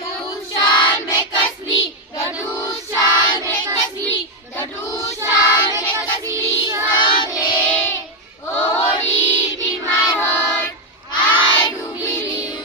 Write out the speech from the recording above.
Lord.